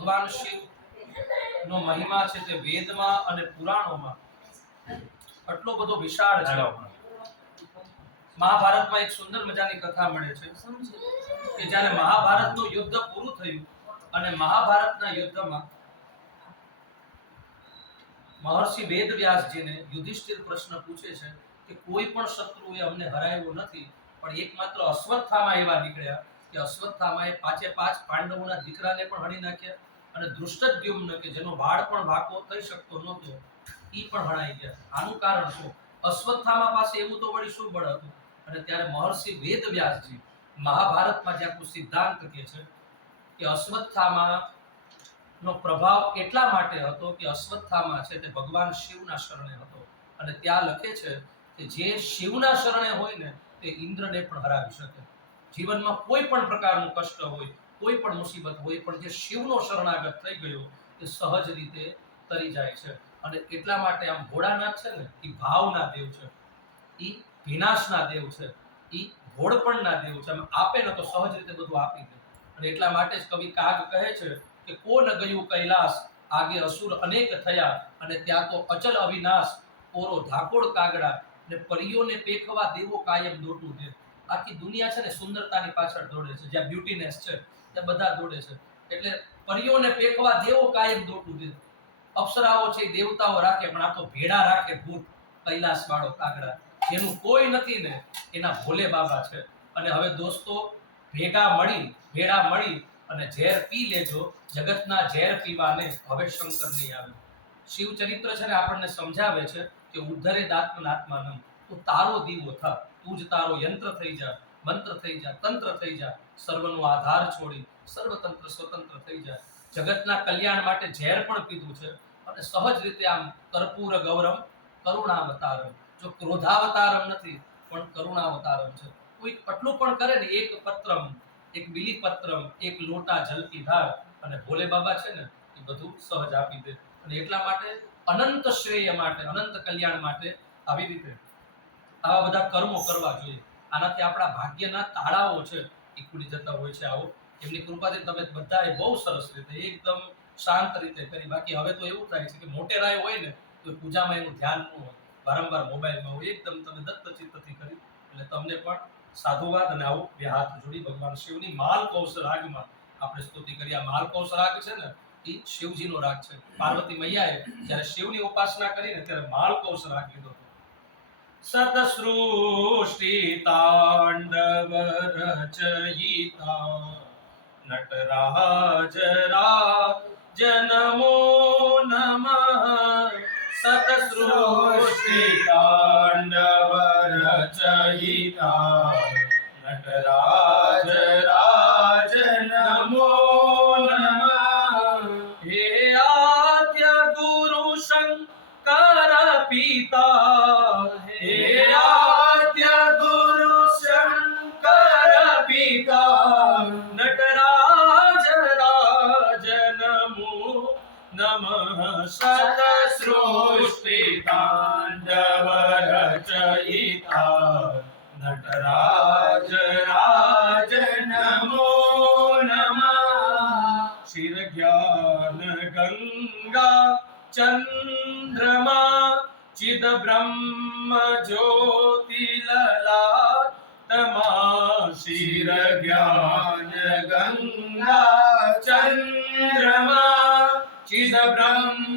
ભગવાન શિવ નો મહિમા છે તે વેદમાં અને પુરાણોમાં આટલો બધો વિશાળ છે મહાભારતમાં એક સુંદર મજાની કથા મળે છે કે જ્યારે મહાભારતનું યુદ્ધ પૂરું થયું અને મહાભારતના યુદ્ધમાં મહર્ષિ વેદવ્યાસજીને યુધિષ્ઠિર પ્રશ્ન પૂછે છે કે કોઈ પણ શત્રુએ અમને હરાવ્યો નથી, પણ એકમાત્ર અશ્વત્થામાં એવા નીકળ્યા કે અશ્વત્થામાએ પાંચે પાંચ પાંડવોના દીકરાને પણ હણી નાખ્યા. અને દૃષ્ટદ્યુમ્ન કે જેનો વાળ પણ વાંકો થઈ શકતો નહોતો એ પણ હણાઈ ગયા. આનું કારણ શું? અશ્વત્થામા પાસે એવું તો વળી શું બળ હતું? અને ત્યારે મહર્ષિ વેદવ્યાસજી મહાભારતમાં જે આખું સિદ્ધાંત કહે છે કે અશ્વત્થામા નો પ્રભાવ એટલા માટે હતો કે અશ્વત્થામા છે તે ભગવાન શિવના શરણે હતો. અને ત્યાં લખે છે કે જે શિવના શરણે હોય ને તે ઇન્દ્રને પણ હરાવી શકે. જીવનમાં કોઈ પણ પ્રકારનું કષ્ટ હોય કોઈ પણ મુસીબત હોય, પણ જે શિવનો શરણાગત થઈ ગયો, એ સહજ રીતે તરી જાય છે. અને એટલા માટે આમ ભોળાનાથ છે ને, એ ભાવના દેવ છે. એ વિનાશના દેવ છે. એ ભોળપણના દેવ છે. આપે ને તો સહજ રીતે બધું આપી દે. અને એટલા માટે જ કવિ કાગ કહે છે કે, કોન ગયું કૈલાસ, આગે અસુર અનેક થયા, અને ત્યાં તો અચલ અવિનાશ, કોરો ધાકોડ કાગડા, ને પરીઓને પેખવા દેવો કાયમ દોટું દે. આખી દુનિયા છે ને સુંદરતાની પાછળ દોડે છે, જ્યાં બ્યુટીનેસ છે, ત્યાં બધા દોડે છે. એટલે પરીઓને પેખવા દેવો કાયમ દોટું દે અપ્સરાઓ છે દેવતાઓ રાખે, પણ આ તો ભેડા રાખે ભૂત, કૈલાસ વાળો કાગડા. જેનું કોઈ નથી ને, એના ભોલે બાબા છે. અને હવે દોસ્તો, ભેગા મળી ભેડા મળી અને ઝેર પી લેજો, જગતના ઝેર પીવાને હવે શંકર નહીં આવે. શિવ ચરિત્ર છે ને આપણને સમજાવે છે કે ઉદ્ધરે દાત્મનાત્માનમ તું તારો દીવો થા તું તારો યંત્ર થઈ જા, મંત્ર થઈ જા, તંત્ર થઈ જા, સર્વનો આધાર છોડી સર્વતંત્ર સ્વતંત્ર થઈ જા. જગતના કલ્યાણ માટે ઝેર પણ પીધું છે અને સહજ રીતે આમ કર્પૂર ગૌરમ કરુણાવતારમ. જો ક્રોધાવતારમ નથી, પણ કરુણાવતારમ છે. કોઈ આટલું પણ કરે ને, એક પત્રમ, એક બીલી પત્રમ, એક લોટા જલકી ધાર અને ભોલે બાબા છે ને, એ બધું સહજ આપી દે. અને એટલા માટે અનંત શ્રેય માટે, અનંત કલ્યાણ માટે આવી રીતે આવા બધા કર્મો કરવા જોઈએ. આનાથી આપણા ભાગ્યના તાળાઓ છે એ ખુલી જતા હોય છે આવો. એમની કૃપાથી તમે બધાએ બહુ સરસ રીતે, એકદમ શાંત રીતે કરી. બાકી હવે તો એવું થાય છે કે મોટેરાય હોય ને, તો પૂજામાં એનું ધ્યાન ન હોય. વારંવાર મોબાઈલમાં હોય. એકદમ તમે દત્ત ચિત્તથી કરી. એટલે તમને પણ સાધુવાદ અને આવું બે હાથ જોડી ભગવાન શિવની માલ કૌશ રાગમાં આપણે સ્તુતિ કરી આ માલ કૌશ રાગ છે ને, એ શિવજીનો રાગ છે. પાર્વતી મૈયાએ જ્યારે શિવની ઉપાસના કરીને, ત્યારે માલ કૌશ રાગ લીધો. હતો સતસૃષ્ટિ તાંડવ રચયિતા નટરાજ જનમો નમઃ સતસૃષ્ટિ તાંડવ રચયિતા નટરાજ રાજ નમો નમઃ નમઃ સતસૃષ્ટિ તાંડવ રચયિતા નટરાજ રાજ નમો નમઃ શિર જ્ઞાન ગંગા ચંદ્રમા ચિદ બ્રહ્મ જ્યોતિ લલાટમા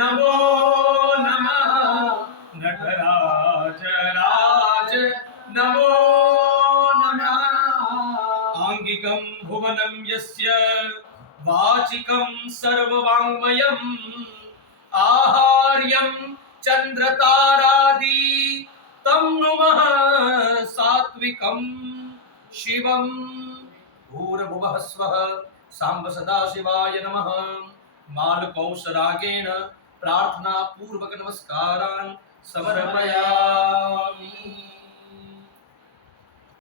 નમો નમઃ નટરાજ રાજ નમો નમઃ આંગિકમ ભુવનમ યસ્ય વાચિકમ સર્વવાંગમયમ આહાર્યમ ચંદ્રતારાદિ તમ નમઃ સાત્વિકમ શિવમ ભૂરભુવઃ સ્વઃ સાંબ સદાશિવાય નમઃ માલકૌશરાગેણ प्रार्थना पूर्वक नमस्कारान् समर्पयामि